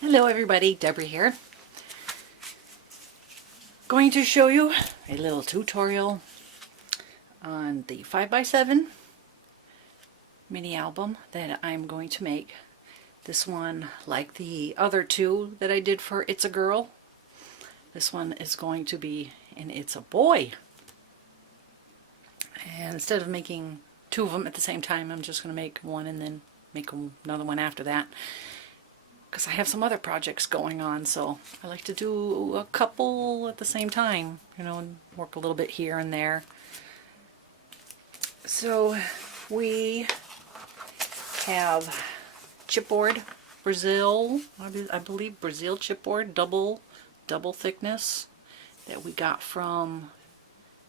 Hello everybody, Deborah here. Going to show you a little tutorial on the 5x7 mini album that I'm going to make. This one, like the other two that I did for It's a Girl, this one is going to be an It's a Boy. And instead of making two of them at the same time, I'm just going to make one and then make another one after that, because I have some other projects going on, so I like to do a couple at the same time, you know, and work a little bit here and there. So we have chipboard, Brazil, I believe Brazil chipboard, double thickness, that we got from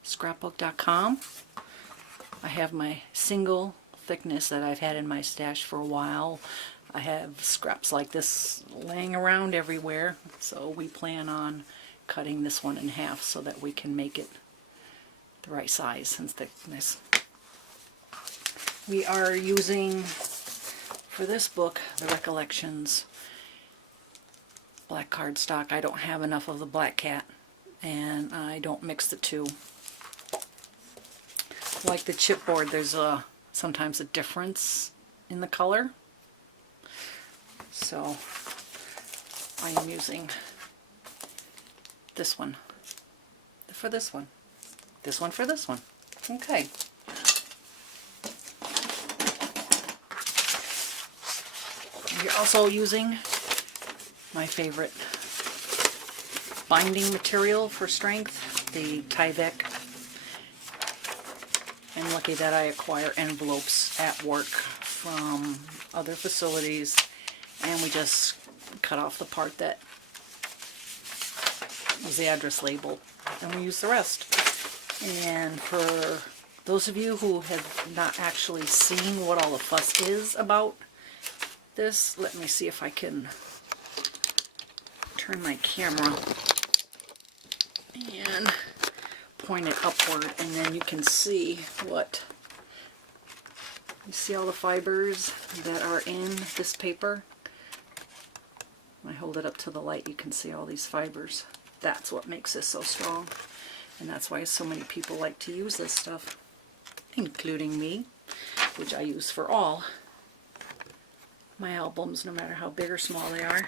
scrapbook.com. I have my single thickness that I've had in my stash for a while. I have scraps like this laying around everywhere, so we plan on cutting this one in half so that we can make it the right size and thickness. We are using, for this book, the Recollections black cardstock. I don't have enough of the Black Cat, and I don't mix the two. Like the chipboard, there's sometimes a difference in the color. So I am using this one for this one, this one for this one. Okay. You're also using my favorite binding material for strength, the Tyvek. I'm lucky that I acquire envelopes at work from other facilities, and we just cut off the part that was the address label, and we use the rest. And for those of you who have not actually seen what all the fuss is about this, let me see if I can turn my camera and point it upward, and then you can see what, you see all the fibers that are in this paper. When I hold it up to the light, you can see all these fibers. That's what makes this so strong, and that's why so many people like to use this stuff, including me, which I use for all my albums, no matter how big or small they are.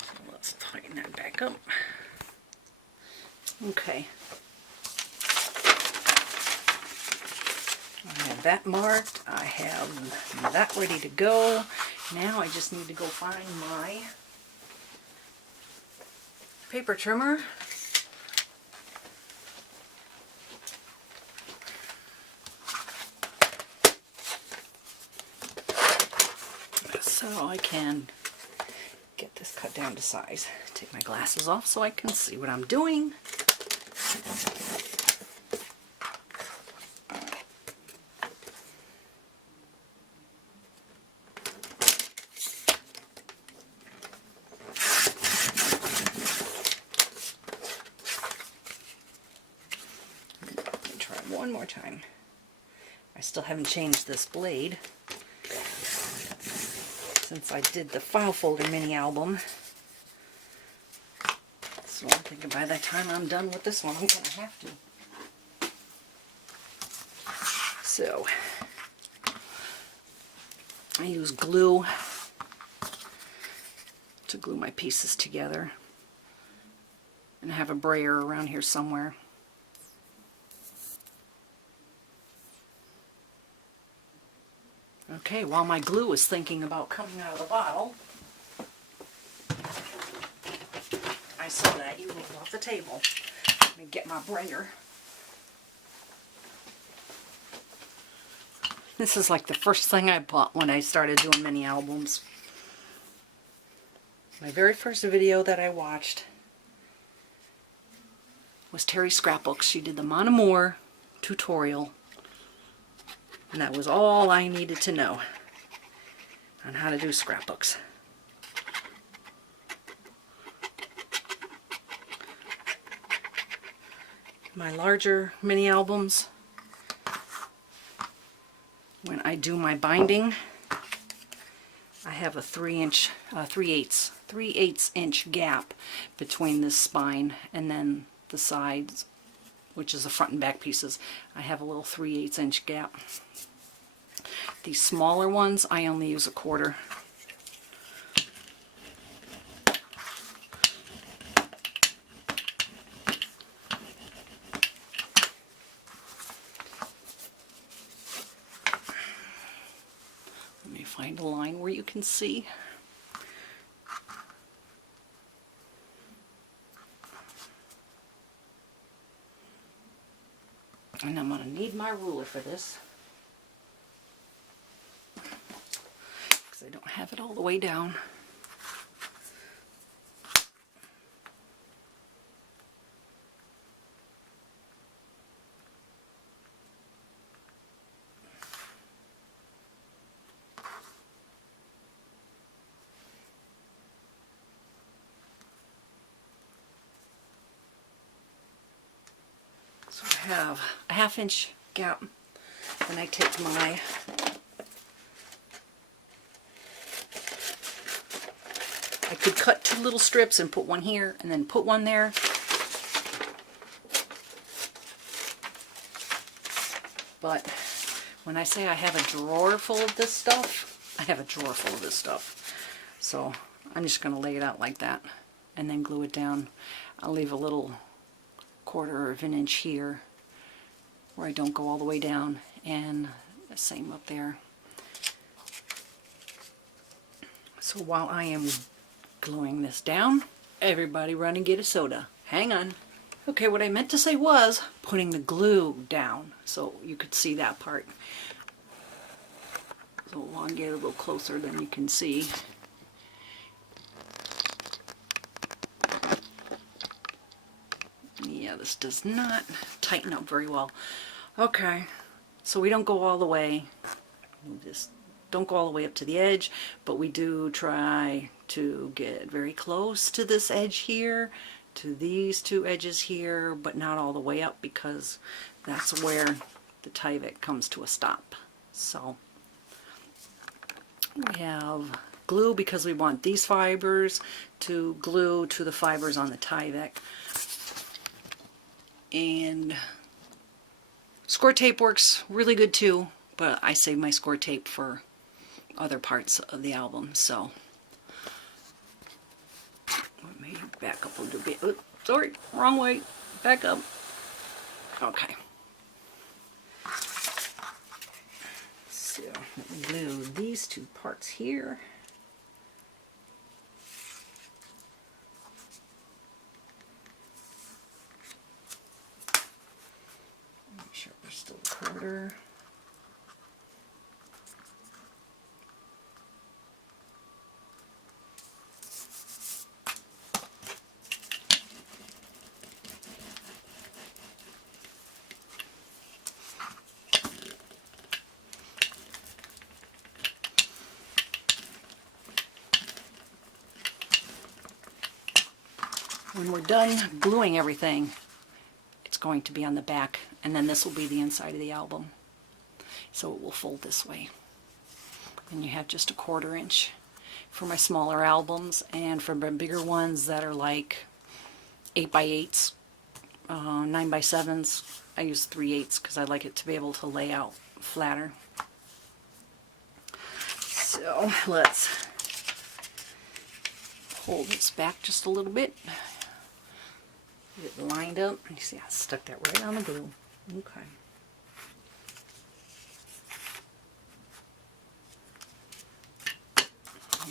So let's tighten that back up. Okay. I have that marked. I have that ready to go. Now I just need to go find my paper trimmer. So I can get this cut down to size. Take my glasses off so I can see what I'm doing. Try one more time. I still haven't changed this blade since I did the file folder mini album. So I'm thinking by the time I'm done with this one, I'm going to have to. So I use glue to glue my pieces together, and I have a brayer around here somewhere. Okay, while my glue is thinking about coming out of the bottle, I saw that you rolled off the table. Let me get my brayer. This is like the first thing I bought when I started doing mini albums. My very first video that I watched was Terry Scrapbooks. She did the Mon Amour tutorial, and that was all I needed to know on how to do scrapbooks. My larger mini albums, when I do my binding, I have a 3/8 inch gap between this spine and then the sides, which is the front and back pieces. I have a little 3/8 inch gap. These smaller ones, I only use a 1/4. Let me find a line where you can see. And I'm going to need my ruler for this, because I don't have it all the way down. So I have a 1/2 inch gap, and I take my I could cut 2 little strips and put one here and then put one there. But when I say I have a drawer full of this stuff, I have a drawer full of this stuff. So I'm just going to lay it out like that and then glue it down. I'll leave a little 1/4 of an inch here where I don't go all the way down, and the same up there. So while I am gluing this down, everybody run and get a soda. Hang on. Okay, what I meant to say was putting the glue down, so you could see that part. So I'll get a little closer than you can see. Yeah, this does not tighten up very well. Okay, so we don't go all the way. We just don't go all the way up to the edge, but we do try to get very close to this edge here, to these 2 edges here, but not all the way up, because that's where the Tyvek comes to a stop. So we have glue because we want these fibers to glue to the fibers on the Tyvek. And score tape works really good too, but I save my score tape for other parts of the album. So let me back up a little bit. Oops, sorry, wrong way. Back up. Okay. So let me glue these 2 parts here. Make sure we're still a 1/4. When we're done gluing everything, it's going to be on the back, and then this will be the inside of the album. So it will fold this way. And you have just a 1/4 inch for my smaller albums, and for my bigger ones that are like 8x8s, 9x7s, I use 3/8 because I like it to be able to lay out flatter. So let's hold this back just a little bit. Get it lined up. You see, I stuck that right on the glue. Okay.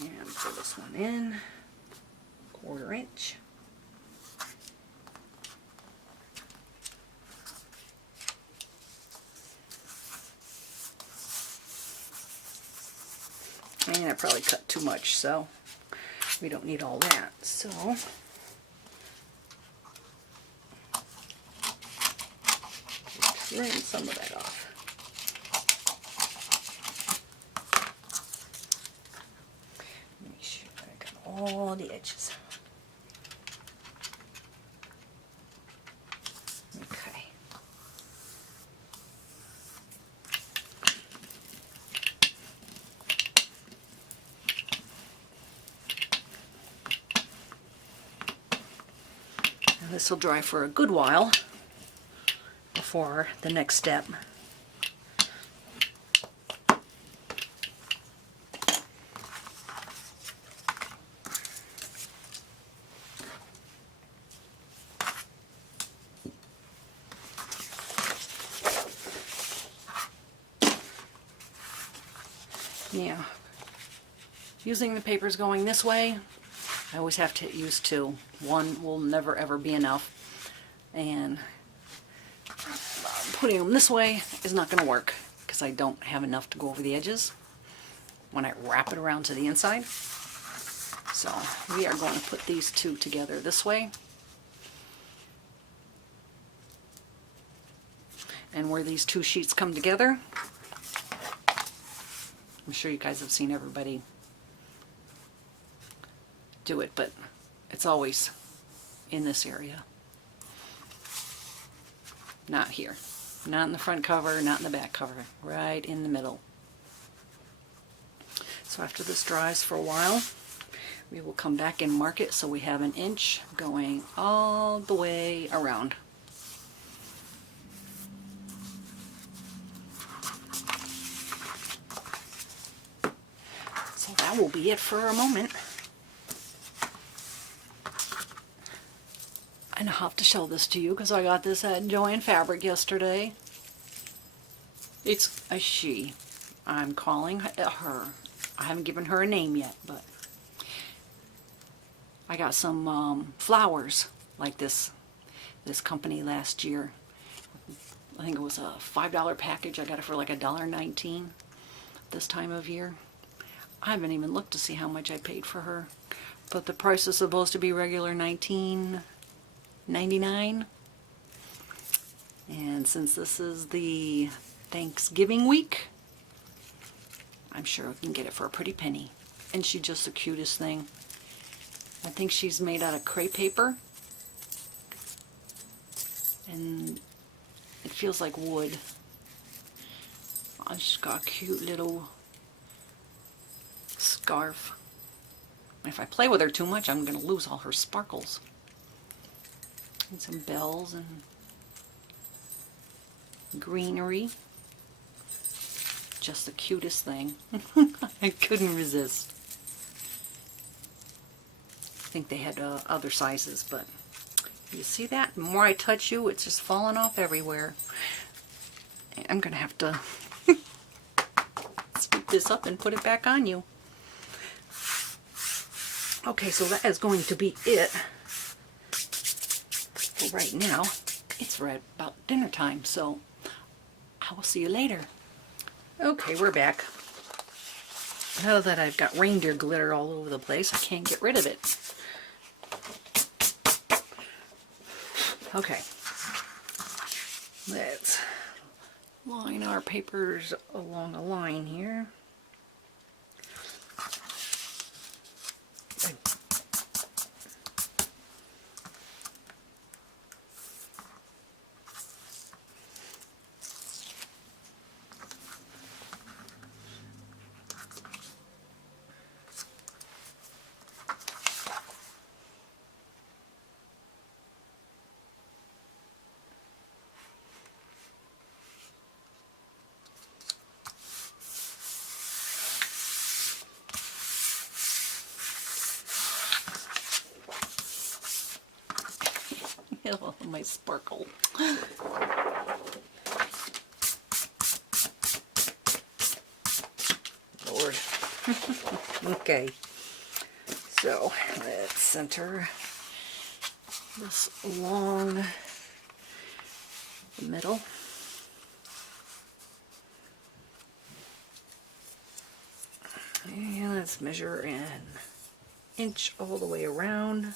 And pull this one in, 1/4 inch. And I probably cut too much, so we don't need all that. So trim some of that off. Make sure I got all the edges. Okay. this will dry for a good while before the next step. Yeah, using the papers going this way, I always have to use two. One will never ever be enough, and putting them this way is not going to work because I don't have enough to go over the edges when I wrap it around to the inside. So we are going to put these two together this way. And where these two sheets come together, I'm sure you guys have seen everybody do it, but it's always in this area. Not here. Not in the front cover, not in the back cover. Right in the middle. So after this dries for a while, we will come back and mark it so we have an inch going all the way around. So that will be it for a moment. And I'll have to show this to you because I got this at Joann Fabric yesterday. It's a she. I'm calling her. I haven't given her a name yet, but I got some flowers like this company last year. I think it was a $5 package. I got it for like $1.19 this time of year. I haven't even looked to see how much I paid for her, but the price is supposed to be regular $19.99. And since this is the Thanksgiving week, I'm sure we can get it for a pretty penny. And she's just the cutest thing. I think she's made out of crepe paper. And it feels like wood. She's got a cute little scarf. If I play with her too much, I'm going to lose all her sparkles. And some bells and greenery. Just the cutest thing. I couldn't resist. I think they had other sizes, but you see that? The more I touch you, it's just falling off everywhere. I'm going to have to scoop this up and put it back on you. Okay, so that is going to be it for right now. It's right about dinner time, so I will see you later. Okay, we're back. Now that I've got reindeer glitter all over the place, I can't get rid of it. Okay, let's line our papers along a line here. Oh, my sparkle. Lord. Okay. So let's center this along the middle. And let's measure an inch all the way around.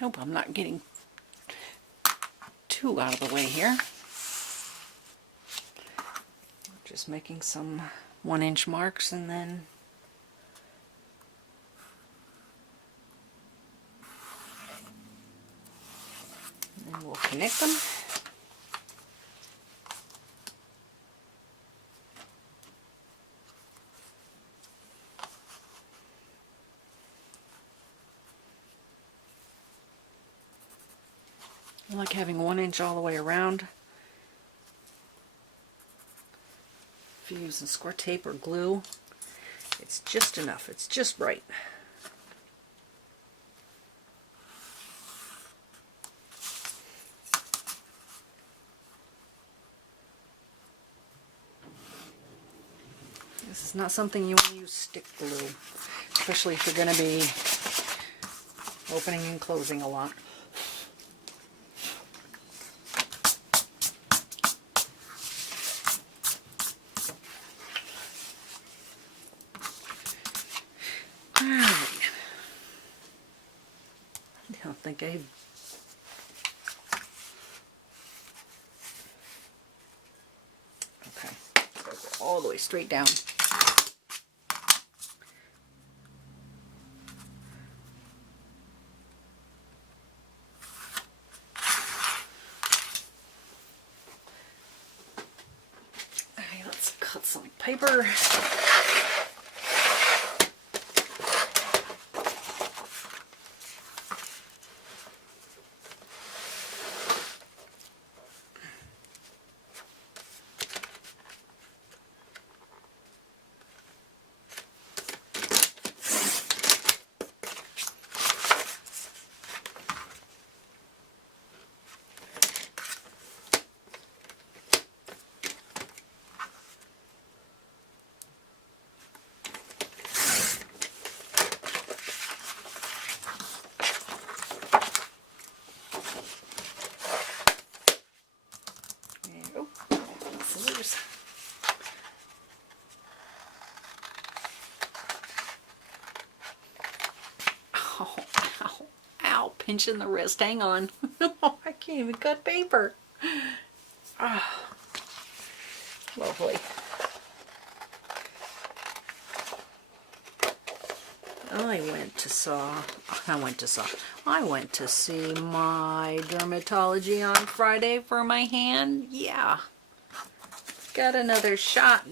Hope I'm not getting too out of the way here. Just making some 1-inch marks and then we'll connect them. I like having 1 inch all the way around. If you're using score tape or glue, it's just enough. It's just right. This is not something you want to use stick glue, especially if you're going to be opening and closing a lot. Alright. I don't think I... Okay. Go all the way straight down. Okay, let's cut some paper. Oh, ow, ow, pinching the wrist. Hang on. I can't even cut paper. Ah, lovely. I went to see my dermatology on Friday for my hand. Yeah. Got another shot.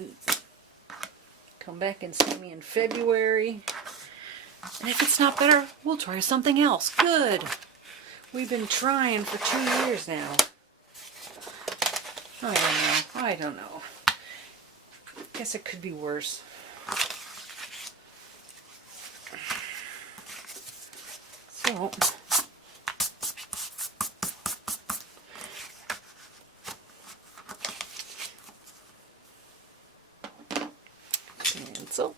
Come back and see me in February. And if it's not better, we'll try something else. Good. We've been trying for 2 years now. I don't know. Guess it could be worse. So, cancel.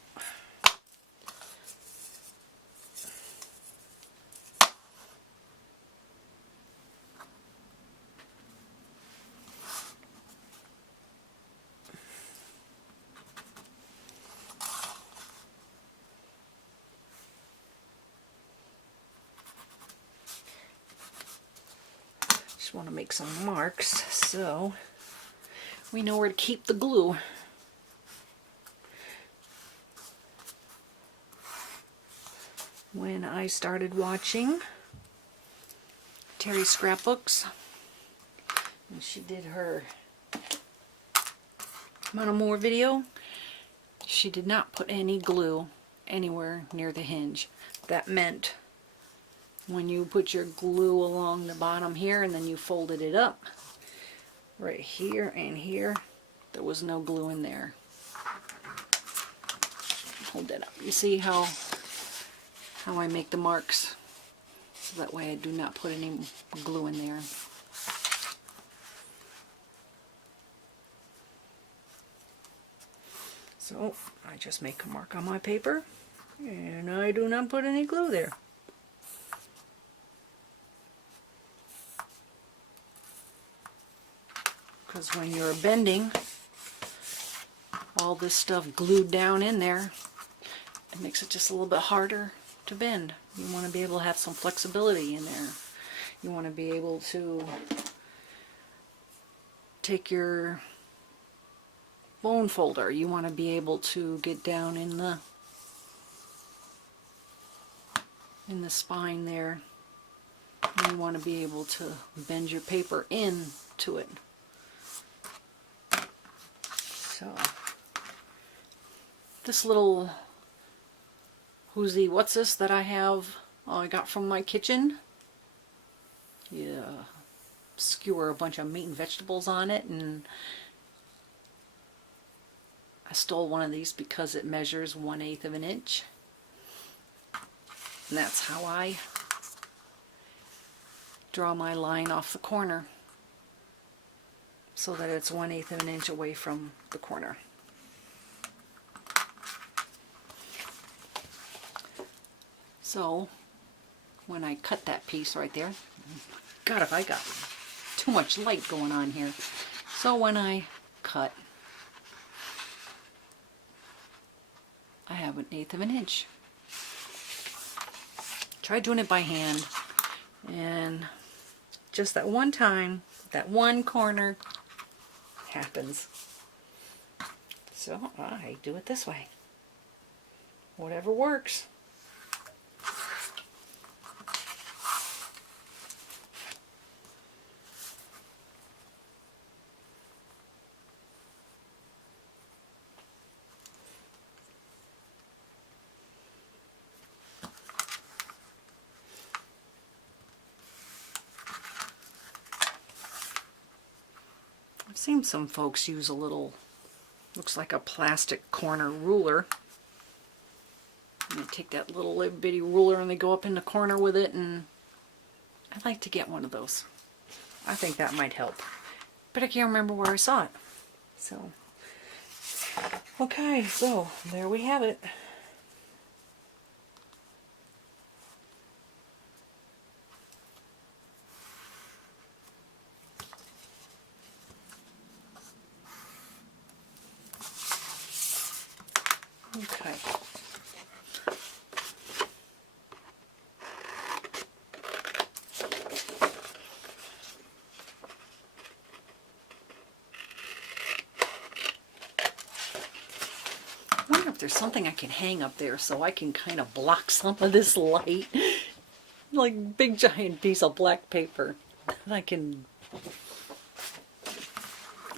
Just want to make some marks so we know where to keep the glue. When I started watching Terry Scrapbooks, and she did her Monomore video, she did not put any glue anywhere near the hinge. That meant when you put your glue along the bottom here and then you folded it up, right here and here, there was no glue in there. Hold that up. You see how I make the marks? So that way I do not put any glue in there. So I just make a mark on my paper and I do not put any glue there. Because when you're bending, all this stuff glued down in there, it makes it just a little bit harder to bend. You want to be able to have some flexibility in there. You want to be able to take your bone folder. You want to be able to get down in the spine there. And you want to be able to bend your paper into it. So this little what's this that I have, I got from my kitchen. Yeah, skewer a bunch of meat and vegetables on it, and I stole one of these because it measures 1/8 of an inch. And that's how I draw my line off the corner, so that it's 1/8 of an inch away from the corner. So when I cut that piece right there, God, if I got too much light going on here. So when I cut, I have 1/8 of an inch. Try doing it by hand, and just that one time, that one corner happens. So I do it this way. Whatever works. I've seen some folks use a little, looks like a plastic corner ruler. And they take that little bitty ruler and they go up in the corner with it, and I'd like to get one of those. I think that might help. But I can't remember where I saw it. So, okay, so there we have it. Okay. I wonder if there's something I can hang up there so I can kind of block some of this light. Like big giant piece of black paper. And I can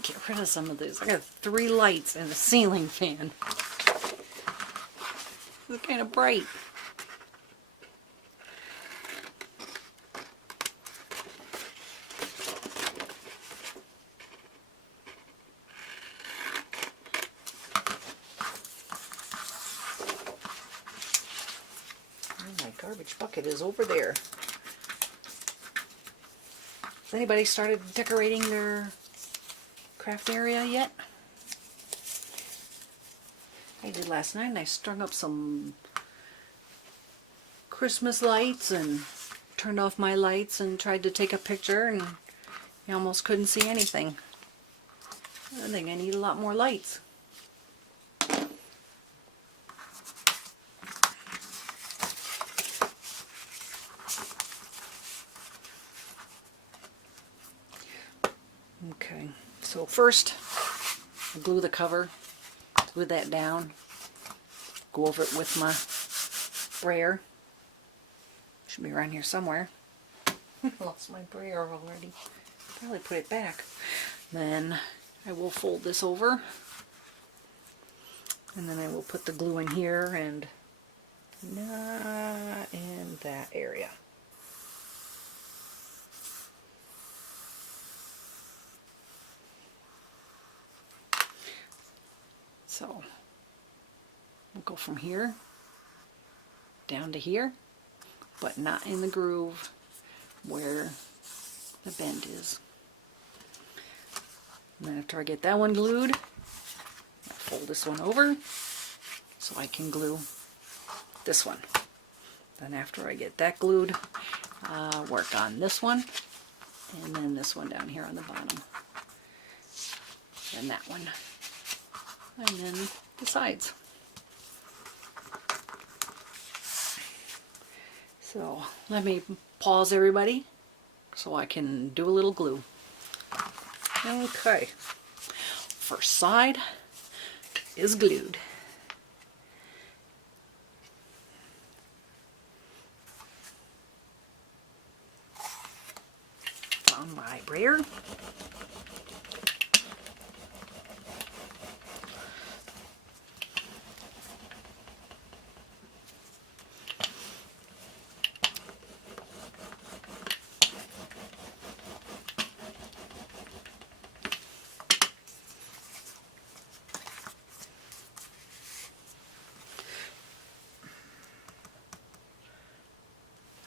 get rid of some of this. I got 3 lights and a ceiling fan. It's kind of bright. Oh, my garbage bucket is over there. Has anybody started decorating their craft area yet? I did last night, and I strung up some Christmas lights and turned off my lights and tried to take a picture, and you almost couldn't see anything. I think I need a lot more lights. Okay, so first glue the cover, glue that down, go over it with my brayer. Should be around here somewhere. Lost my brayer already. Probably put it back. Then I will fold this over, and then I will put the glue in here and not in that area. So we'll go from here down to here, but not in the groove where the bend is. And then after I get that one glued, I'll fold this one over so I can glue this one. Then after I get that glued, work on this one, and then this one down here on the bottom, and that one, and then the sides. So let me pause everybody so I can do a little glue. Okay, first side is glued. Found my brayer.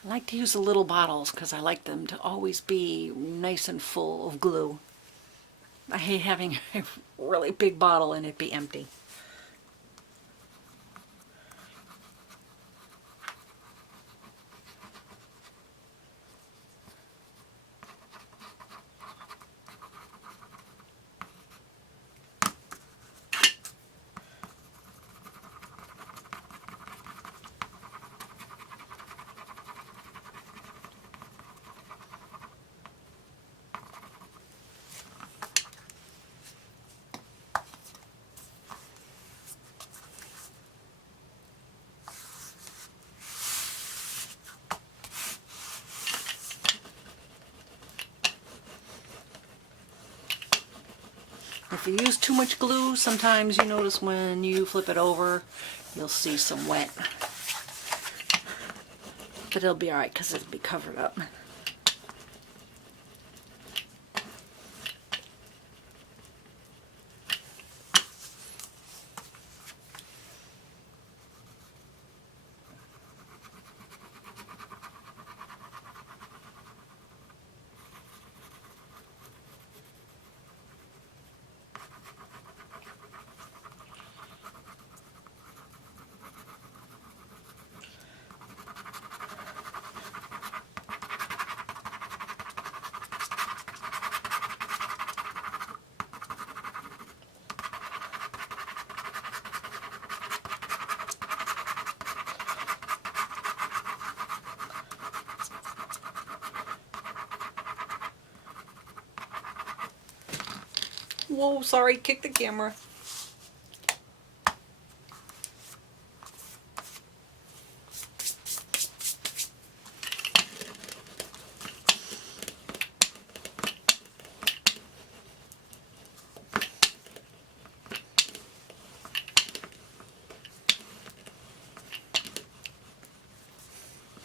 I like to use the little bottles because I like them to always be nice and full of glue. I hate having a really big bottle and it be empty. If you use too much glue, sometimes you notice when you flip it over, you'll see some wet. But it'll be alright because it'll be covered up. Whoa, sorry, kicked the camera.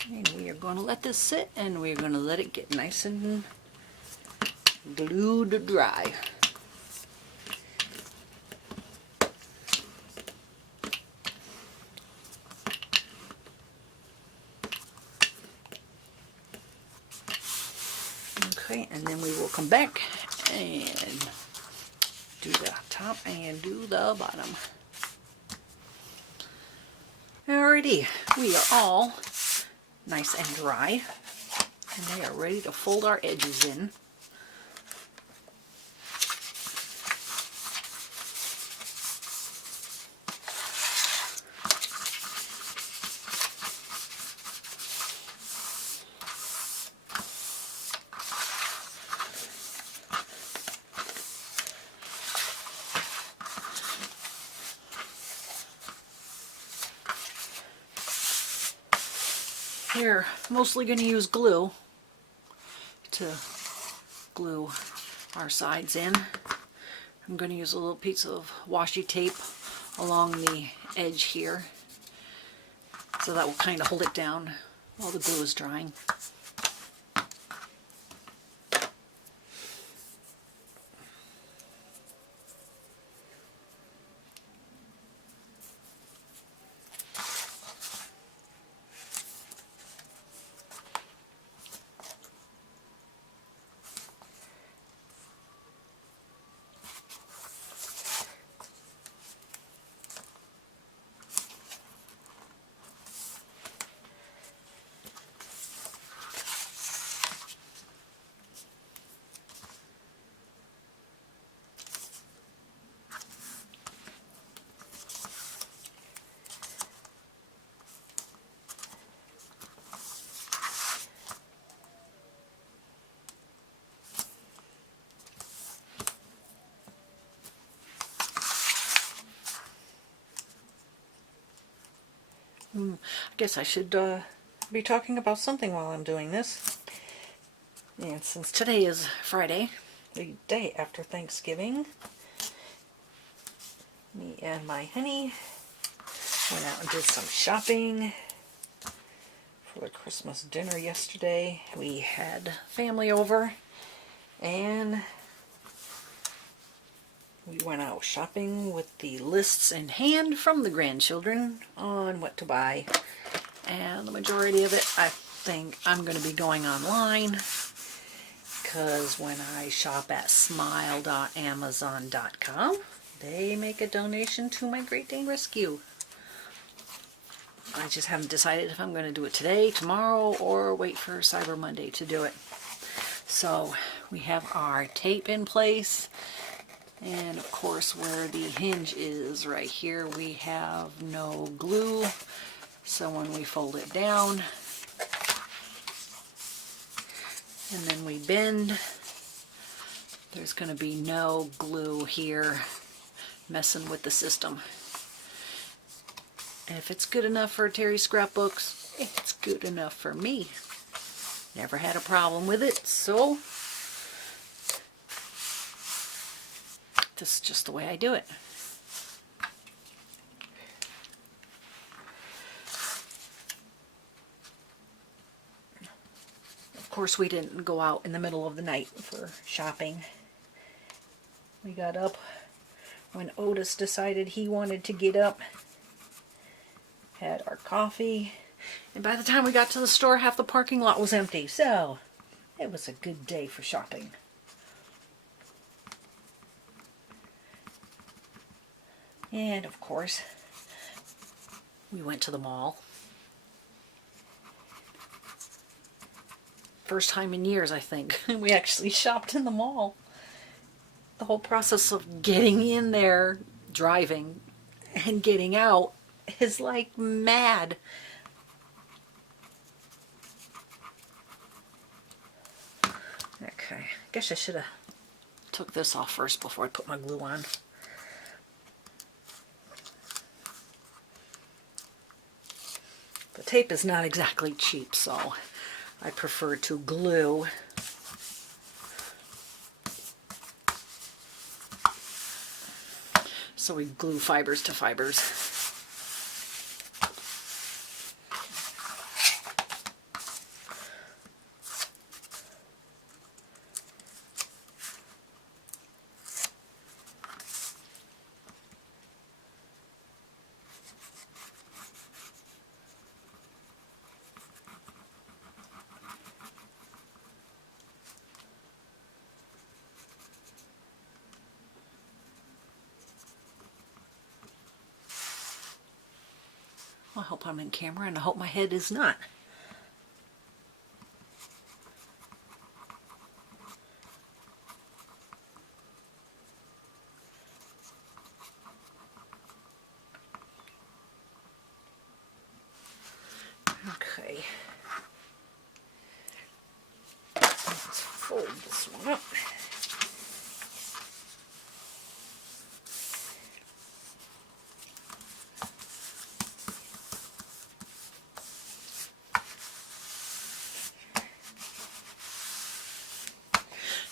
And we are going to let this sit and we're going to let it get nice and glued dry. Okay, and then we will come back and do the top and do the bottom. Alrighty, we are all nice and dry, and they are ready to fold our edges in. We're mostly going to use glue to glue our sides in. I'm going to use a little piece of washi tape along the edge here, so that will kind of hold it down while the glue is drying. I guess I should be talking about something while I'm doing this. And since today is Friday, the day after Thanksgiving, me and my honey went out and did some shopping for the Christmas dinner yesterday. We had family over and we went out shopping with the lists in hand from the grandchildren on what to buy. And the majority of it, I think I'm going to be going online, because when I shop at smile.amazon.com, they make a donation to my Great Dane Rescue. I just haven't decided if I'm going to do it today, tomorrow, or wait for Cyber Monday to do it. So we have our tape in place, and of course where the hinge is right here, we have no glue. So when we fold it down and then we bend, there's going to be no glue here messing with the system. And if it's good enough for Terry's Scrapbooks, it's good enough for me. Never had a problem with it, so this is just the way I do it. Of course, we didn't go out in the middle of the night for shopping. We got up when Otis decided he wanted to get up, had our coffee, and by the time we got to the store, half the parking lot was empty. So it was a good day for shopping. And of course, we went to the mall. First time in years, I think, we actually shopped in the mall. The whole process of getting in there, driving, and getting out is like mad. Okay, guess I should have took this off first before I put my glue on. The tape is not exactly cheap, so I prefer to glue. So we glue fibers to fibers. I hope I'm in camera, and I hope my head is not. Okay. Let's fold this one up.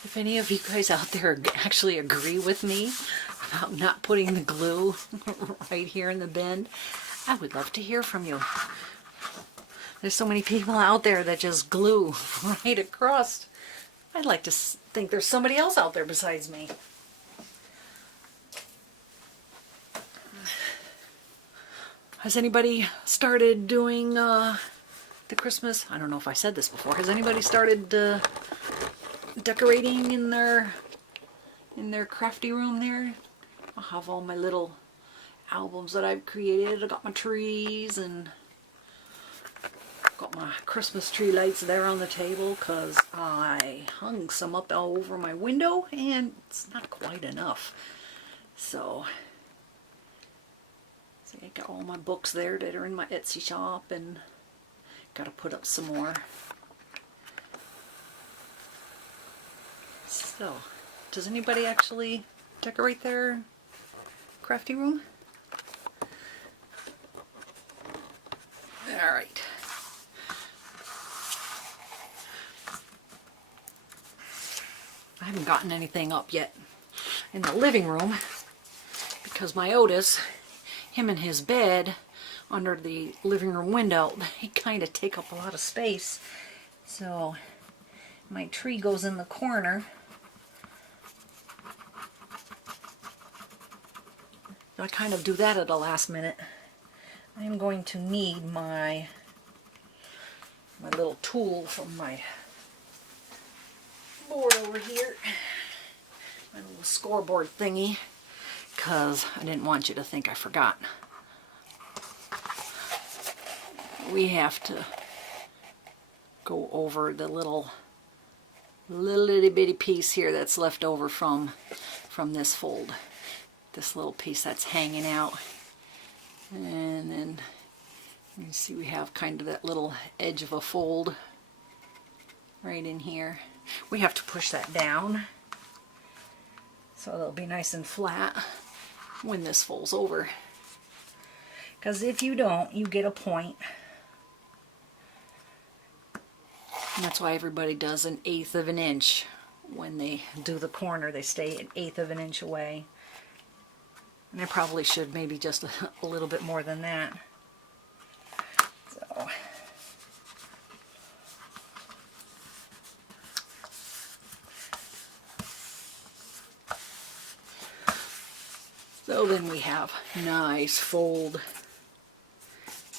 If any of you guys out there actually agree with me about not putting the glue right here in the bend, I would love to hear from you. There's so many people out there that just glue right across. I'd like to think there's somebody else out there besides me. Has anybody started doing the Christmas? I don't know if I said this before. Has anybody started decorating in their crafty room there? I have all my little albums that I've created. I got my trees and got my Christmas tree lights there on the table because I hung some up all over my window and it's not quite enough. So I got all my books there that are in my Etsy shop, and got to put up some more. So, does anybody actually decorate their crafty room? All right. I haven't gotten anything up yet in the living room because my Otis, him and his bed under the living room window, they kind of take up a lot of space. So my tree goes in the corner. I kind of do that at the last minute. I'm going to need my little tool from my board over here, my little scoreboard thingy, because I didn't want you to think I forgot. We have to go over the little itty bitty piece here that's left over from this fold. This little piece that's hanging out. And then you see we have kind of that little edge of a fold right in here. We have to push that down so it'll be nice and flat when this folds over. Because if you don't, you get a point. And that's why everybody does 1/8 of an inch. When they do the corner, they stay 1/8 of an inch away. And I probably should maybe just a little bit more than that. So then we have nice fold.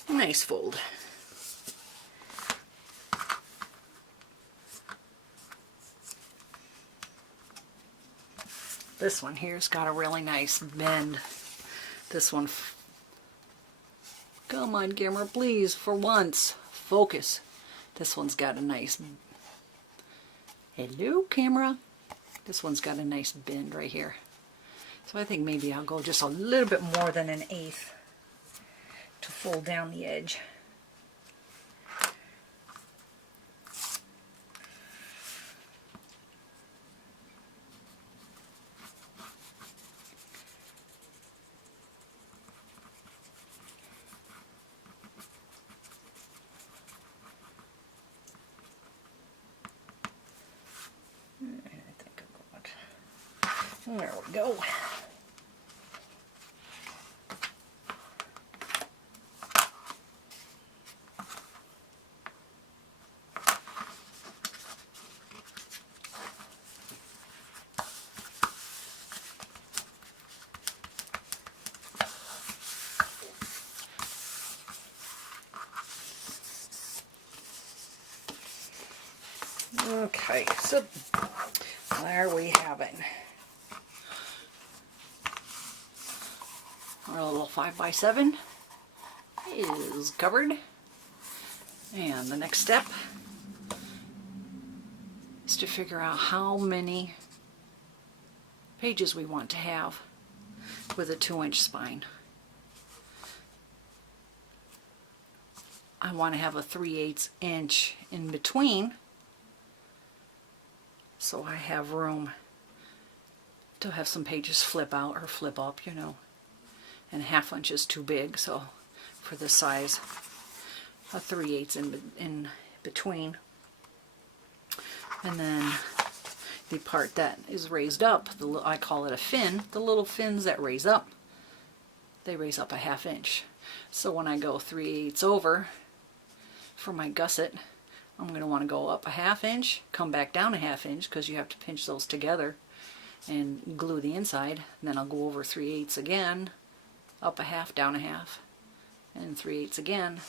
Nice fold. This one here's got a really nice bend. This one, come on camera, please, for once, focus. This one's got a nice, hello camera. This one's got a nice bend right here. So I think maybe I'll go just a little bit more than 1/8 to fold down the edge. There we go. Okay, so there we have it. Our little 5x7 is covered. And the next step is to figure out how many pages we want to have with a 2-inch spine. I want to have a 3/8 inch in between, so I have room to have some pages flip out or flip up, you know. And 1/2 inch is too big, so for this size, a 3/8 in between. And then the part that is raised up, I call it a fin, the little fins that raise up, they raise up a 1/2 inch. So when I go 3/8 over for my gusset, I'm going to want to go up a 1/2 inch, come back down a 1/2 inch, because you have to pinch those together and glue the inside. And then I'll go over 3/8 again, up a 1/2, down a 1/2, and 3/8 again.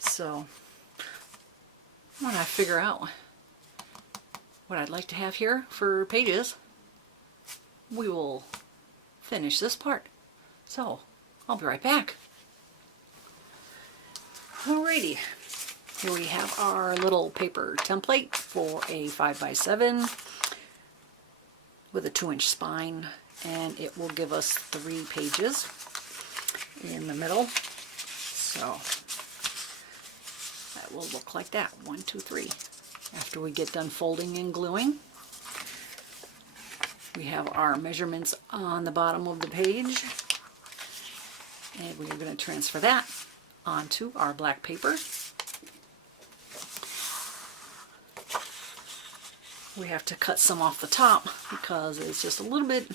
So when I figure out what I'd like to have here for pages, we will finish this part. So I'll be right back. Alrighty, here we have our little paper template for a 5x7 with a 2-inch spine, and it will give us 3 pages in the middle. So that will look like that, 1, 2, 3. After we get done folding and gluing, we have our measurements on the bottom of the page, and we're going to transfer that onto our black paper. We have to cut some off the top because it's just a little bit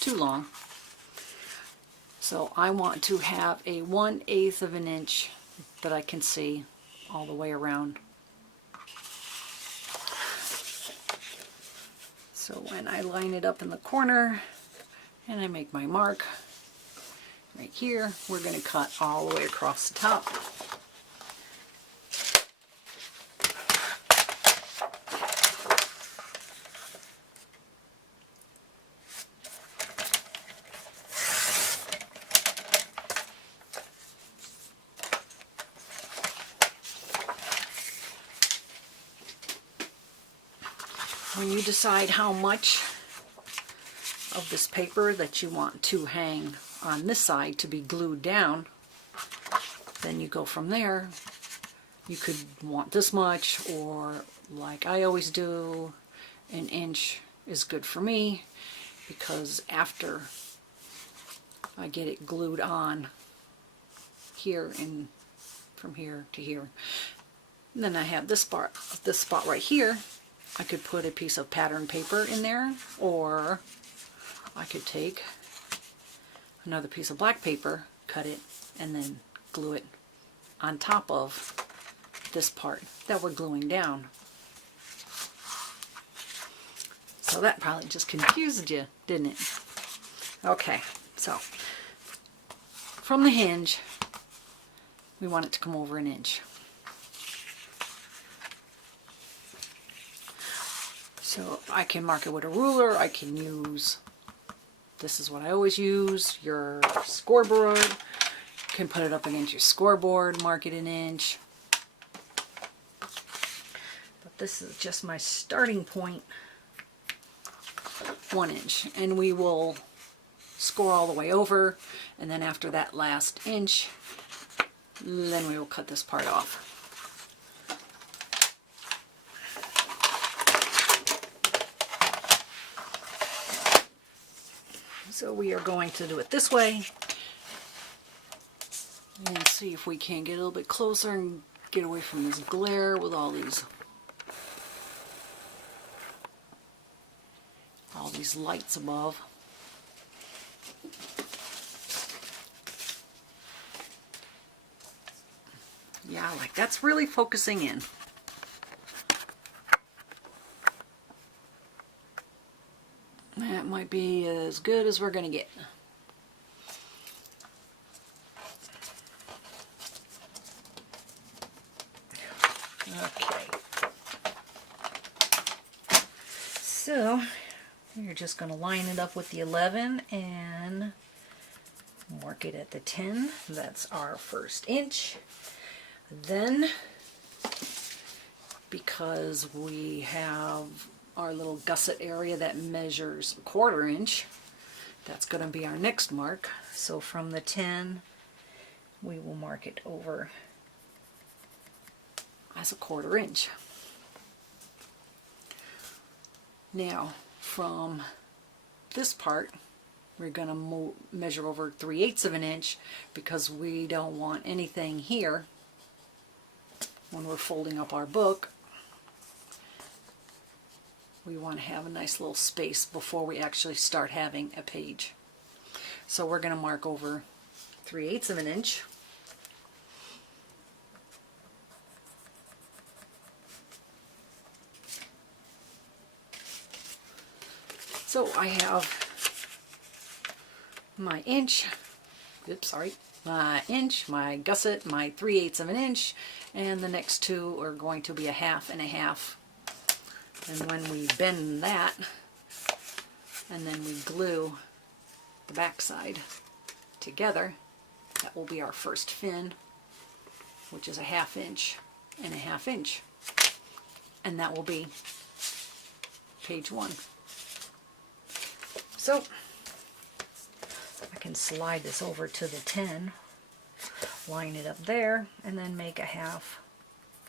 too long. So I want to have a 1/8 of an inch that I can see all the way around. So when I line it up in the corner and I make my mark right here, we're going to cut all the way across the top. When you decide how much of this paper that you want to hang on this side to be glued down, then you go from there. You could want this much, or like I always do, 1 inch is good for me, because after I get it glued on here and from here to here, and then I have this spot right here, I could put a piece of pattern paper in there, or I could take another piece of black paper, cut it, and then glue it on top of this part that we're gluing down. So that probably just confused you, didn't it? Okay, so from the hinge, we want it to come over 1 inch. So I can mark it with a ruler. I can use, this is what I always use, your scoreboard. You can put it up against your scoreboard, mark it 1 inch. But this is just my starting point, 1 inch. And we will score all the way over, and then after that last inch, then we will cut this part off. So we are going to do it this way, and see if we can get a little bit closer and get away from this glare with all these lights above. Yeah, like that's really focusing in. That might be as good as we're going to get. Okay. So, we're just going to line it up with the 11 and mark it at the 10. That's our first inch. Then, because we have our little gusset area that measures 1/4 inch, that's going to be our next mark. So from the 10, we will mark it over as 1/4 inch. Now from this part, we're going to measure over 3/8 of an inch, because we don't want anything here when we're folding up our book. We want to have a nice little space before we actually start having a page. So we're going to mark over 3/8 of an inch. So I have my inch, my inch, my gusset, my 3/8 of an inch, and the next two are going to be 1/2 and 1/2. And when we bend that, and then we glue the back side together, that will be our first fin, which is 1/2 inch and 1/2 inch. And that will be page 1. So I can slide this over to the 10, line it up there, and then make 1/2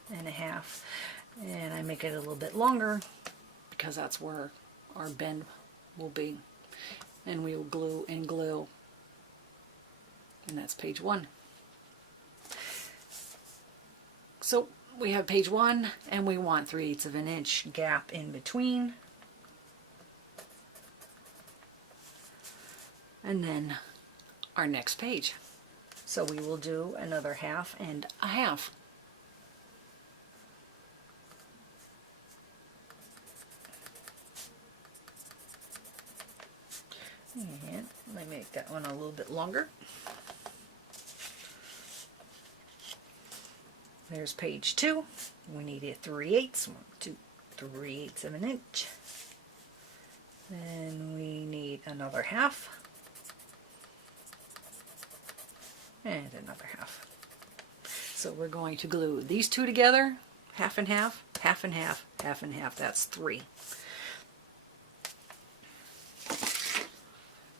and 1/2. And I make it a little bit longer because that's where our bend will be. And we will glue and glue. And that's page 1. So we have page 1 and we want 3/8 of an inch gap in between. And then our next page. So we will do another 1/2 and a 1/2. And let me make that one a little bit longer. There's page 2. We need a 3/8, 1, 2, 3/8 of an inch. Then we need another 1/2. And another 1/2. So we're going to glue these two together, 1/2 and 1/2, 1/2 and 1/2, 1/2 and 1/2. That's 3.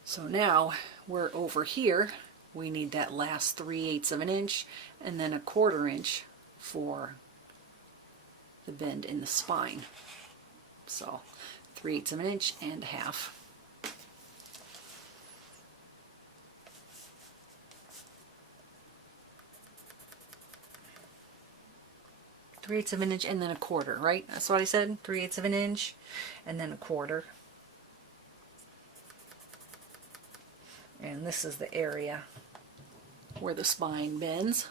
So now we're over here. We need that last 3/8 of an inch and then a 1/4 inch for the bend in the spine. So 3/8 of an inch and a 1/2. Three-eighths of an inch and then a 1/4, right? That's what I said. 3/8 of an inch and then a 1/4. And this is the area where the spine bends.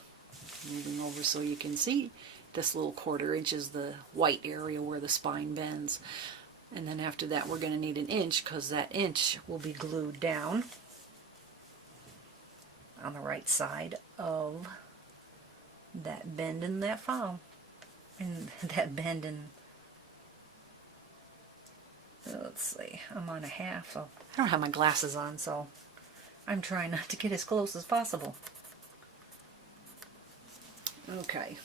Moving over so you can see this little 1/4 inch is the white area where the spine bends. And then after that we're going to need an inch because that inch will be glued down on the right side of that bend in that file. And that bend in, let's see, I'm on a 1/2. So I don't have my glasses on, so I'm trying not to get as close as possible. Okay.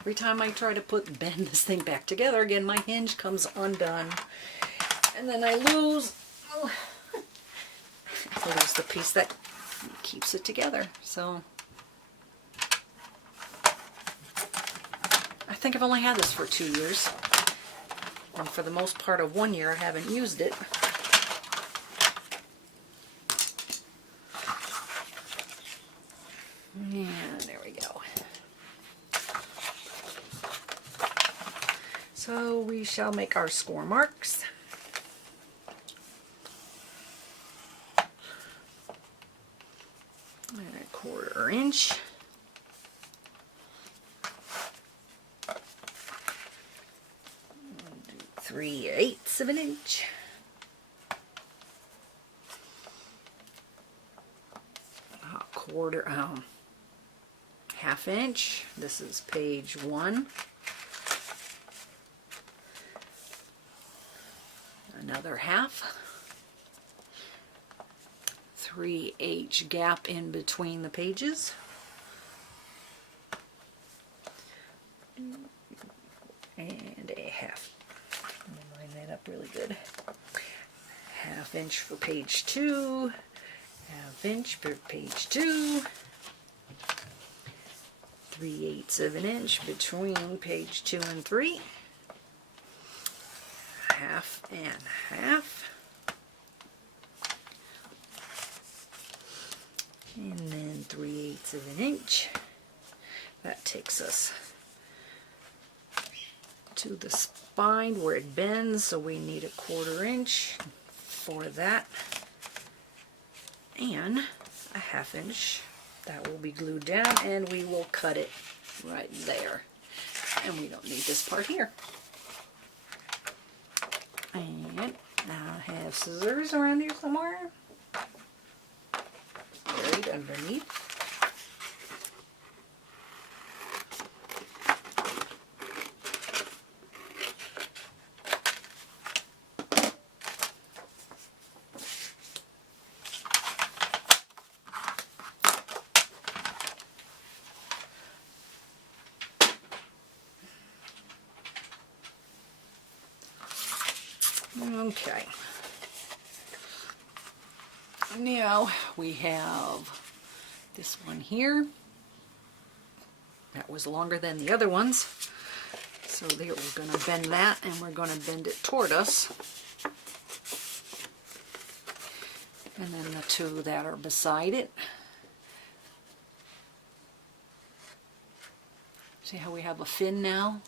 Every time I try to bend this thing back together again, my hinge comes undone. And then I lose the piece that keeps it together. So I think I've only had this for 2 years. And for the most part of 1 year I haven't used it. And there we go. So we shall make our score marks. And a 1/4 inch. 3/8 of an inch. A 1/2 inch. This is page 1. Another 1/2. 3/8 gap in between the pages. And a 1/2. Line that up really good. 1/2 inch for page 2. 1/2 inch for page 2. 3/8 of an inch between page 2 and 3. 1/2 and 1/2. And then 3/8 of an inch. That takes us to the spine where it bends, so we need a 1/4 inch for that. And a 1/2 inch. That will be glued down and we will cut it right there. And we don't need this part here. And now I have scissors around here somewhere. Buried underneath. Okay. Now we have this one here. That was longer than the other ones. So there, we're going to bend that, and we're going to bend it toward us. And then the two that are beside it. See how we have a fin now?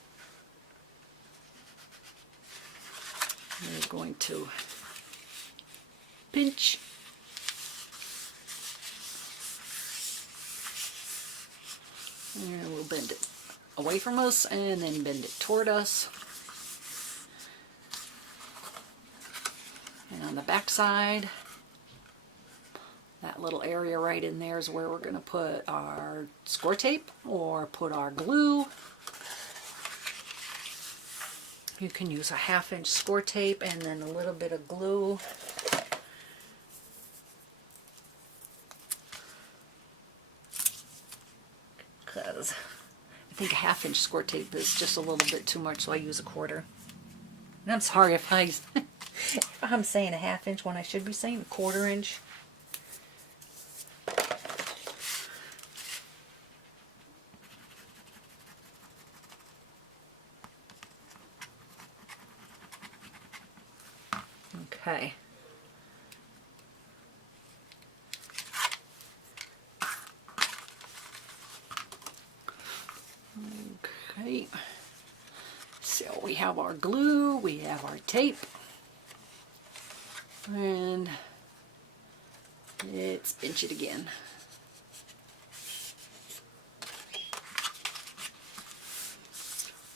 We're going to pinch. And we'll bend it away from us and then bend it toward us. And on the back side, that little area right in there is where we're going to put our score tape or put our glue. You can use a 1/2 inch score tape and then a little bit of glue. Because I think a 1/2 inch score tape is just a little bit too much, so I use a 1/4. And I'm sorry if I'm saying a 1/2 inch when I should be saying a 1/4 inch. Okay. Okay. So we have our glue, we have our tape, and let's pinch it again.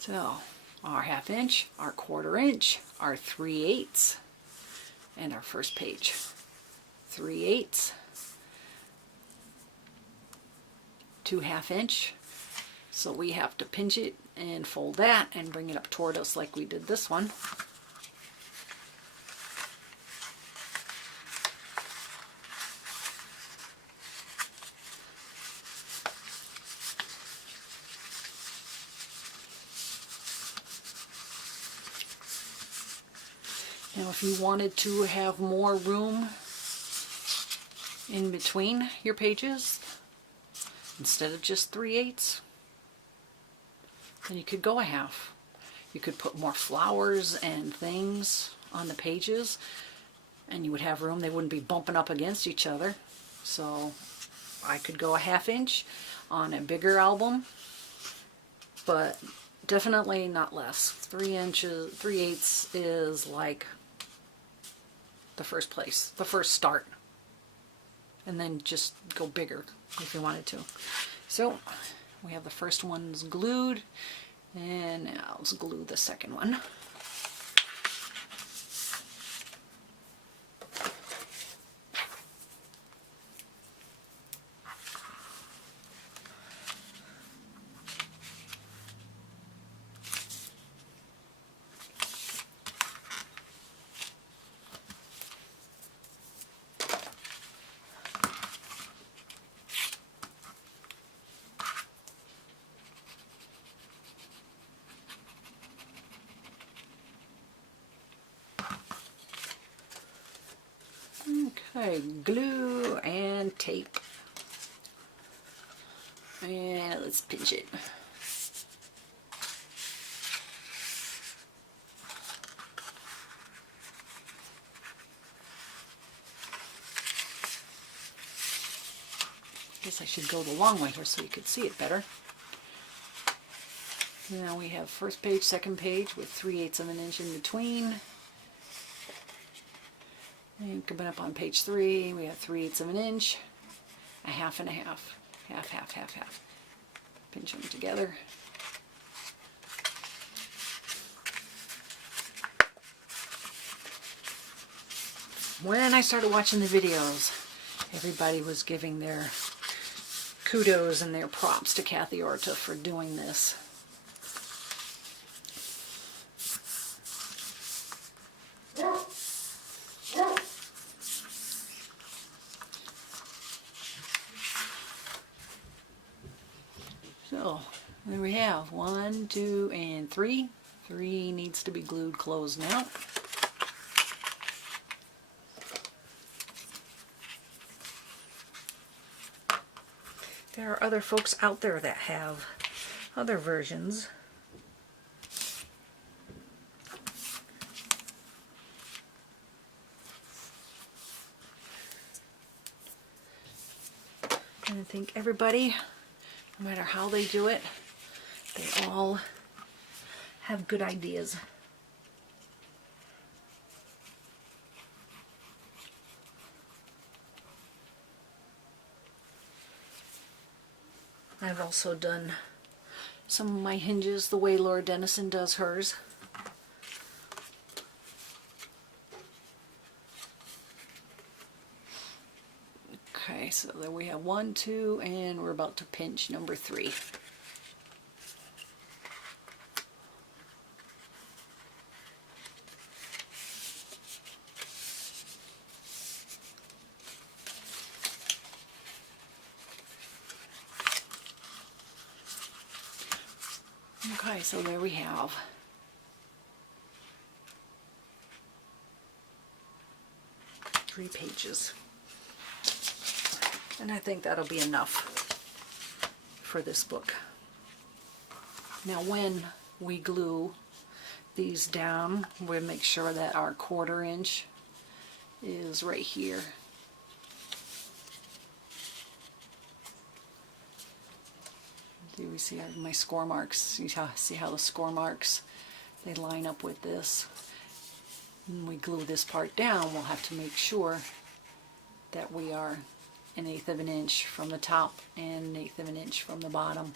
So our 1/2 inch, our 1/4 inch, our 3/8, and our first page. 3/8, 2 1/2 inch. So we have to pinch it and fold that and bring it up toward us like we did this one. Now if you wanted to have more room in between your pages, instead of just 3/8, then you could go a 1/2. You could put more flowers and things on the pages and you would have room. They wouldn't be bumping up against each other. So I could go a 1/2 inch on a bigger album, but definitely not less. 3/8 is like the first place, the first start. And then just go bigger if you wanted to. So we have the first ones glued, and now let's glue the second one. Okay, glue and tape. And let's pinch it. Guess I should go the long way here so you could see it better. Now we have first page, second page with 3/8 of an inch in between. And coming up on page 3, we have 3/8 of an inch, a 1/2 and a 1/2, 1/2, 1/2, 1/2, 1/2. Pinch them together. When I started watching the videos, everybody was giving their kudos and their props to Kathy Orta for doing this. So there we have 1, 2, and 3. 3 needs to be glued closed now. There are other folks out there that have other versions I think everybody, no matter how they do it, they all have good ideas. I've also done some of my hinges the way Laura Dennison does hers. Okay, so there we have 1, 2, and we're about to pinch number 3. Okay, so there we have 3 pages. And I think that'll be enough for this book. Now when we glue these down, we'll make sure that our 1/4 inch is right here. Do we see my score marks? You see how the score marks, they line up with this. When we glue this part down, we'll have to make sure that we are 1/8 of an inch from the top and 1/8 of an inch from the bottom.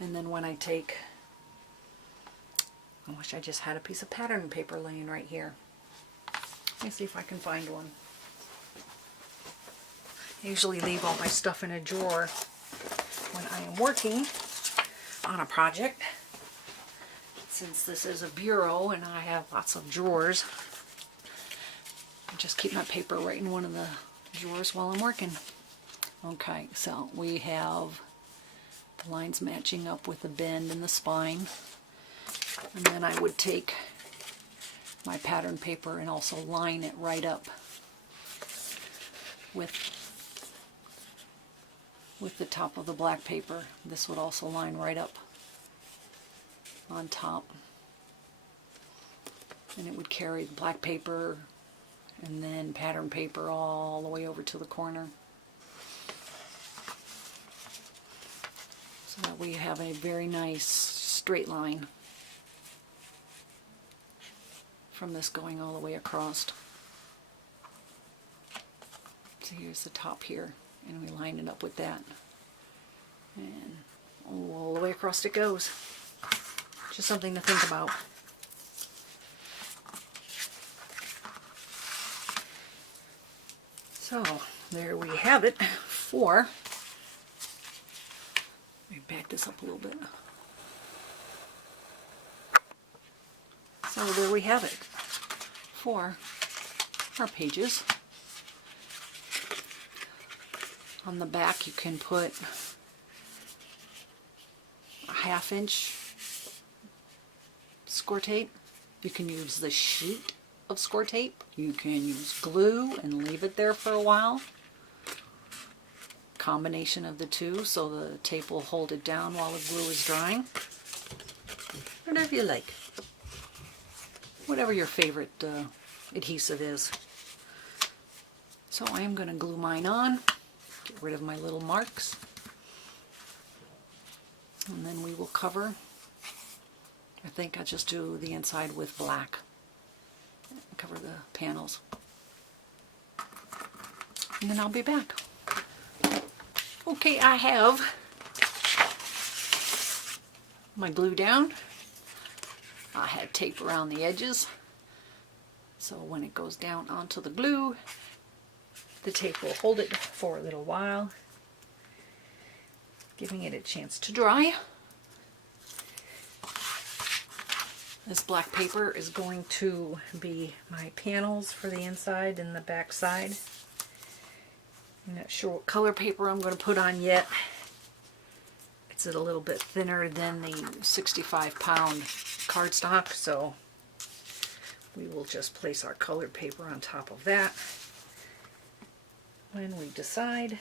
And then when I take, I wish I just had a piece of pattern paper laying right here. Let me see if I can find one. I usually leave all my stuff in a drawer when I am working on a project. Since this is a bureau and I have lots of drawers, I just keep my paper right in one of the drawers while I'm working. Okay, so we have the lines matching up with the bend in the spine. And then I would take my pattern paper and also line it right up with the top of the black paper. This would also line right up on top. And it would carry the black paper and then pattern paper all the way over to the corner. So that we have a very nice straight line from this going all the way across. So here's the top here, and we line it up with that. And all the way across it goes. Just something to think about. So there we have it for, let me back this up a little bit. So there we have it for our pages. On the back you can put a 1/2 inch score tape. You can use the sheet of score tape. You can use glue and leave it there for a while. Combination of the two, so the tape will hold it down while the glue is drying. Whatever you like. Whatever your favorite adhesive is. So I am going to glue mine on. Get rid of my little marks. And then we will cover. I think I'll just do the inside with black. Cover the panels. And then I'll be back. Okay, I have my glue down. I had tape around the edges. So when it goes down onto the glue, the tape will hold it for a little while, giving it a chance to dry. This black paper is going to be my panels for the inside and the back side. I'm not sure what color paper I'm going to put on yet. It's a little bit thinner than the 65-pound cardstock, so we will just place our colored paper on top of that when we decide.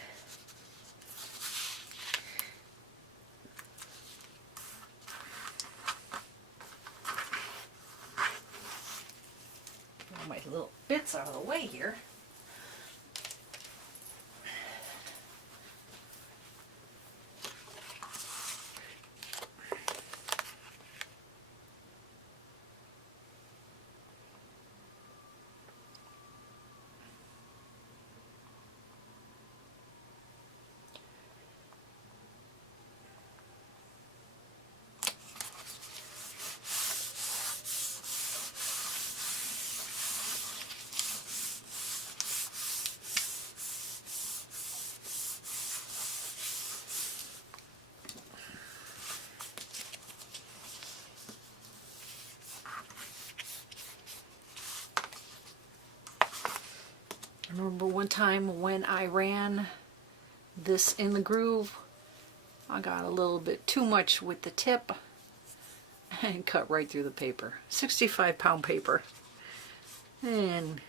Get all my little bits out of the way here. remember one time when I ran this in the groove, I got a little bit too much with the tip and cut right through the paper. 65-pound paper. And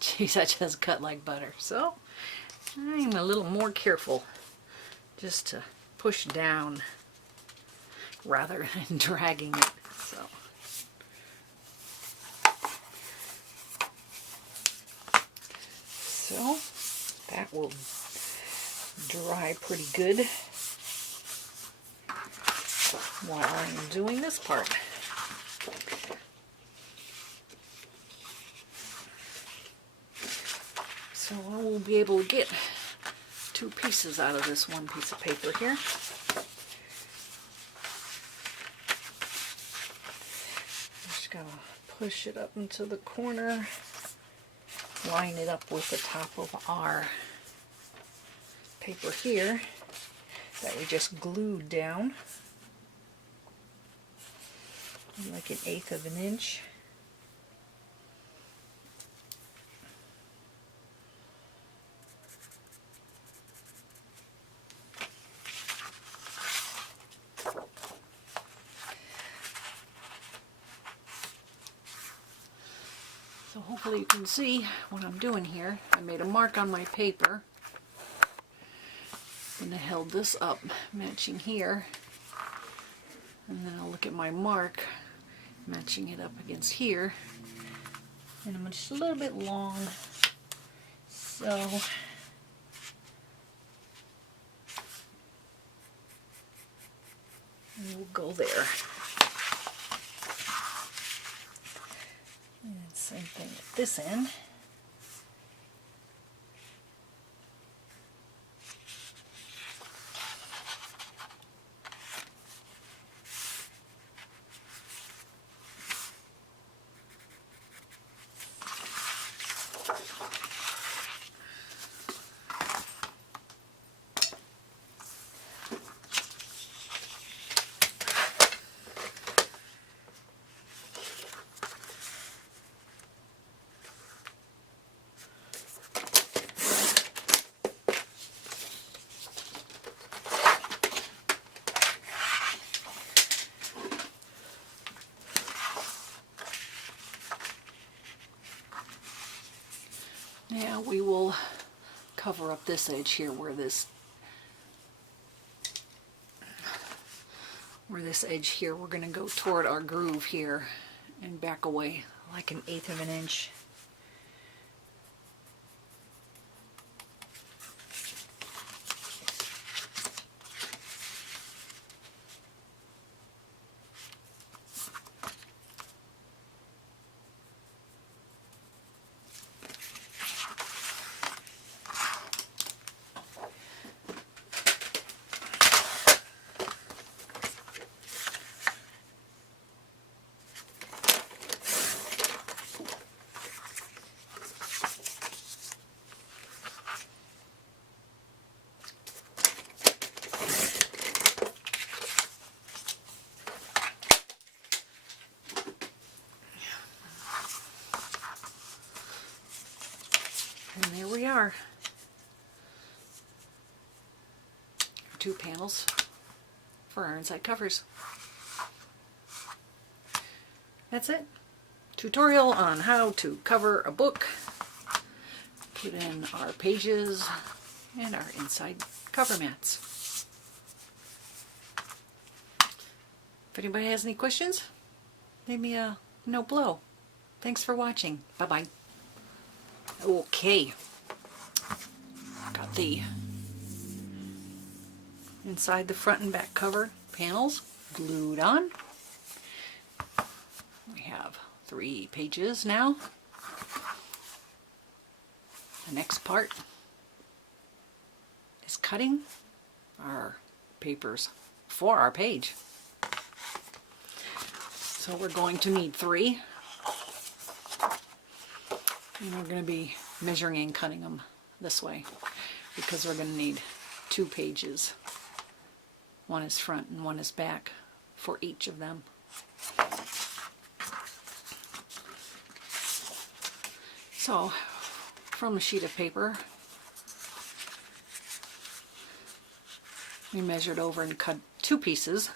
geez, I just cut like butter. So I'm a little more careful just to push down rather than dragging it. So that will dry pretty good while I'm doing this part. So I will be able to get 2 pieces out of this one piece of paper here. Just gotta push it up into the corner, line it up with the top of our paper here that we just glued down, like 1/8 of an inch. So hopefully you can see what I'm doing here. I made a mark on my paper and I held this up matching here, and then I'll look at my mark matching it up against here, and I'm just a little bit long, so we'll go there. And same thing at this end. Now we will cover up this edge here where this edge here, we're going to go toward our groove here and back away like 1/8 of an inch. And there we are. 2 panels for our inside covers. That's it. Tutorial on how to cover a book, put in our pages and our inside cover mats. If anybody has any questions, leave me a note below. Thanks for watching. Bye-bye. Okay, got the inside the front and back cover panels glued on. We have 3 pages now. The next part is cutting our papers for our page. So we're going to need 3. And we're going to be measuring and cutting them this way because we're going to need 2 pages. One is front and one is back for each of them. So from a sheet of paper, we measured over and cut 2 pieces.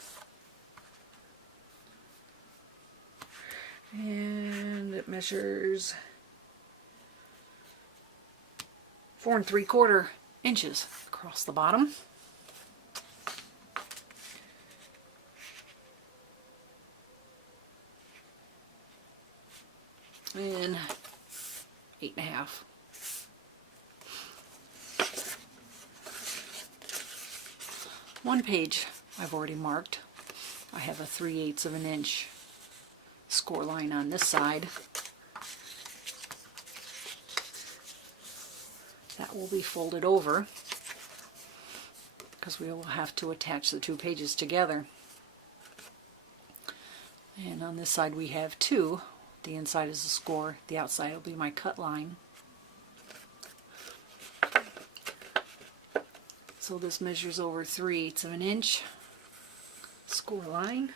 And it measures 4 3/4 inches across the bottom. And 8 1/2. One page I've already marked. I have a 3/8 of an inch score line on this side. That will be folded over because we will have to attach the 2 pages together. And on this side we have 2. The inside is the score, the outside will be my cut line. So this measures over 3/8 of an inch score line.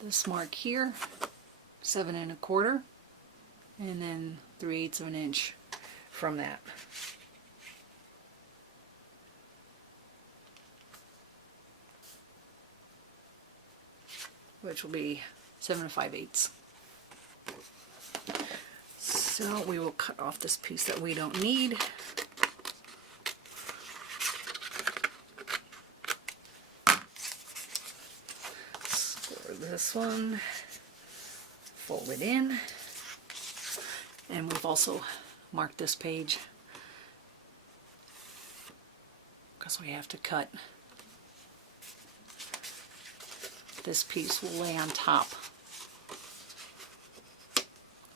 This mark here, 7 1/4, and then 3/8 of an inch from that. Which will be 7 5/8. So we will cut off this piece that we don't need. Score this one, fold it in, and we've also marked this page because we have to cut. This piece will lay on top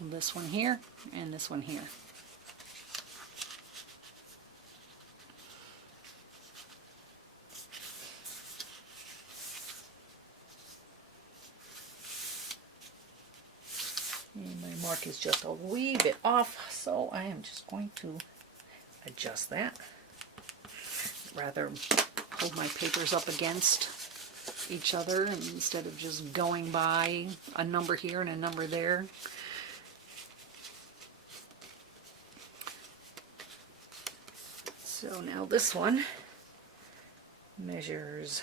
of this one here and this one here. And my mark is just a wee bit off, so I am just going to adjust that. Rather hold my papers up against each other instead of just going by a number here and a number there. So now this one measures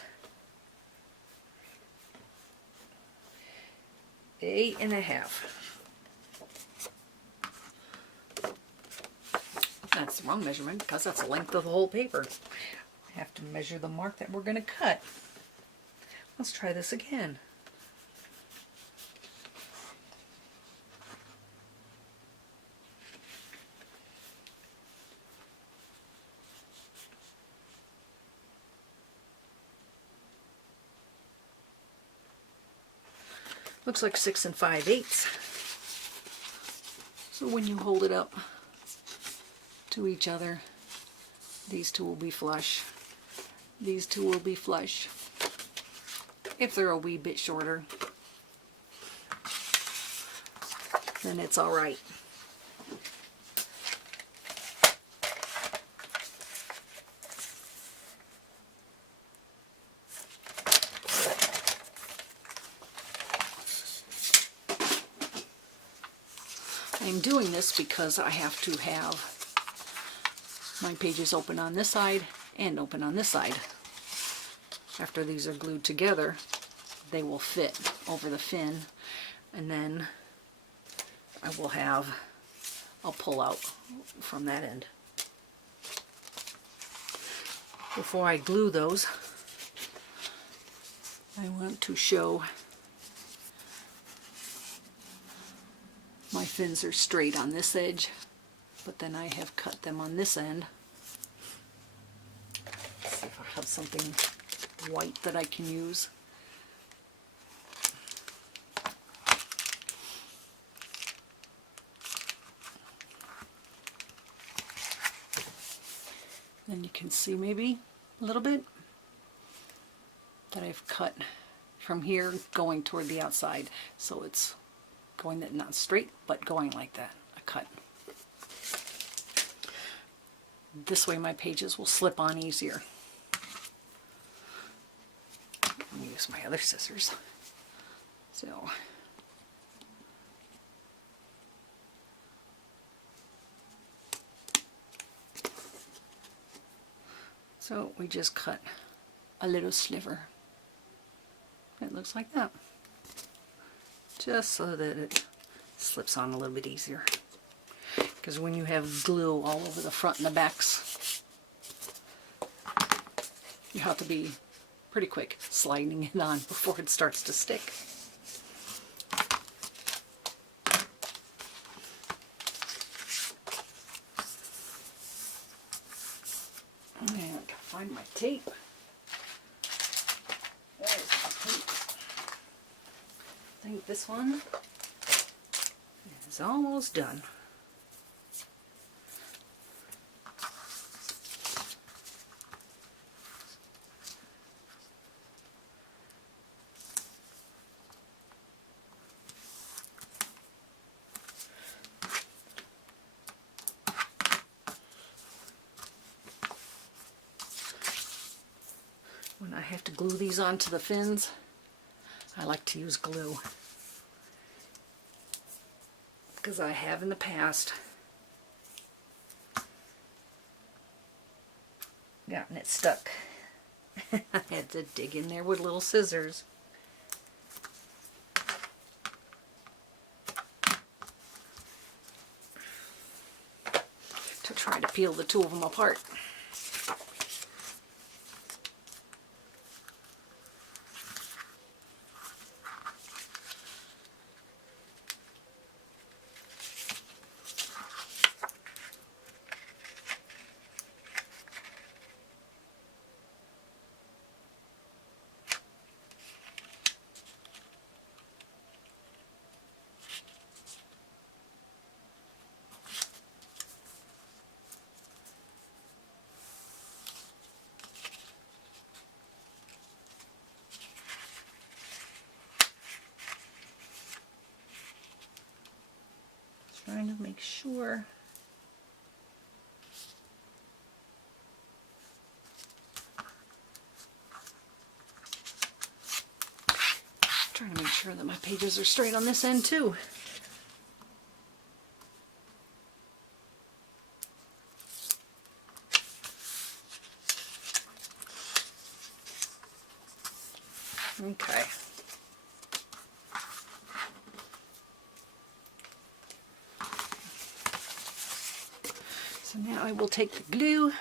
8 1/2. That's the wrong measurement because that's the length of the whole paper. I have to measure the mark that we're going to cut. Let's try this again. Looks like 6 5/8. So when you hold it up to each other, these 2 will be flush. These 2 will be flush. If they're a wee bit shorter, then it's all right. I'm doing this because I have to have my pages open on this side and open on this side. After these are glued together, they will fit over the fin, and then I will have a pull out from that end. Before I glue those, I want to show my fins are straight on this edge, but then I have cut them on this end. Let's see if I have something white that I can use. Then you can see maybe a little bit that I've cut from here going toward the outside, so it's going not straight but going like that, a cut. This way my pages will slip on easier. use my other scissors. So we just cut a little sliver. It looks like that. Just so that it slips on a little bit easier. Because when you have glue all over the front and the backs, you have to be pretty quick sliding it on before it starts to stick. And I can find my tape. There's my tape. I think this one is almost done. When I have to glue these onto the fins, I like to use glue. Because I have in the past gotten it stuck. I had to dig in there with little scissors. To try to peel the two of them apart. Trying to make sure. Trying to make sure that my pages are straight on this end too. Okay. So now I will take the glue .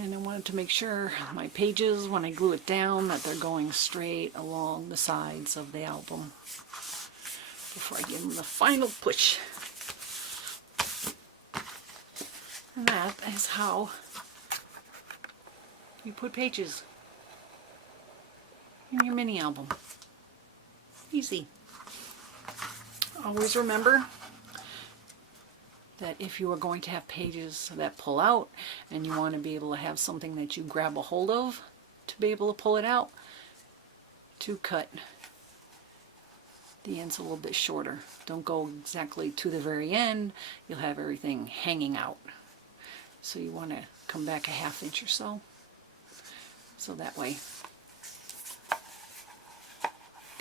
And I wanted to make sure my pages, when I glue it down, that they're going straight along the sides of the album before I give them the final push. And that is how you put pages in your mini album. Easy. Always remember that if you are going to have pages that pull out and you want to be able to have something that you grab a hold of to be able to pull it out, to cut the ends a little bit shorter. Don't go exactly to the very end. You'll have everything hanging out. So you want to come back a ½ inch or so. So that way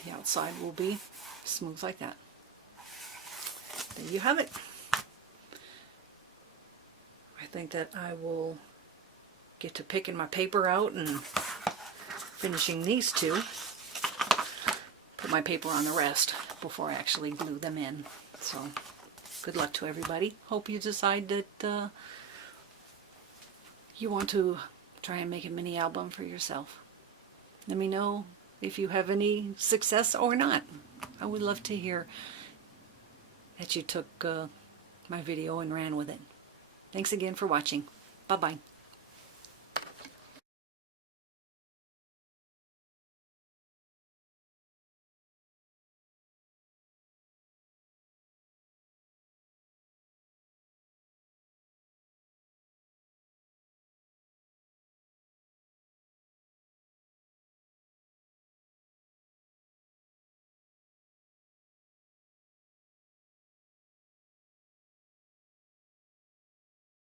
the outside will be smooth like that. There you have it. I think that I will get to picking my paper out and finishing these two. Put my paper on the rest. before I actually glue them in. So good luck to everybody. Hope you decide that you want to try and make a mini album for yourself. Let me know if you have any success or not. I would love to hear that you took my video and ran with it. Thanks again for watching. Bye-bye.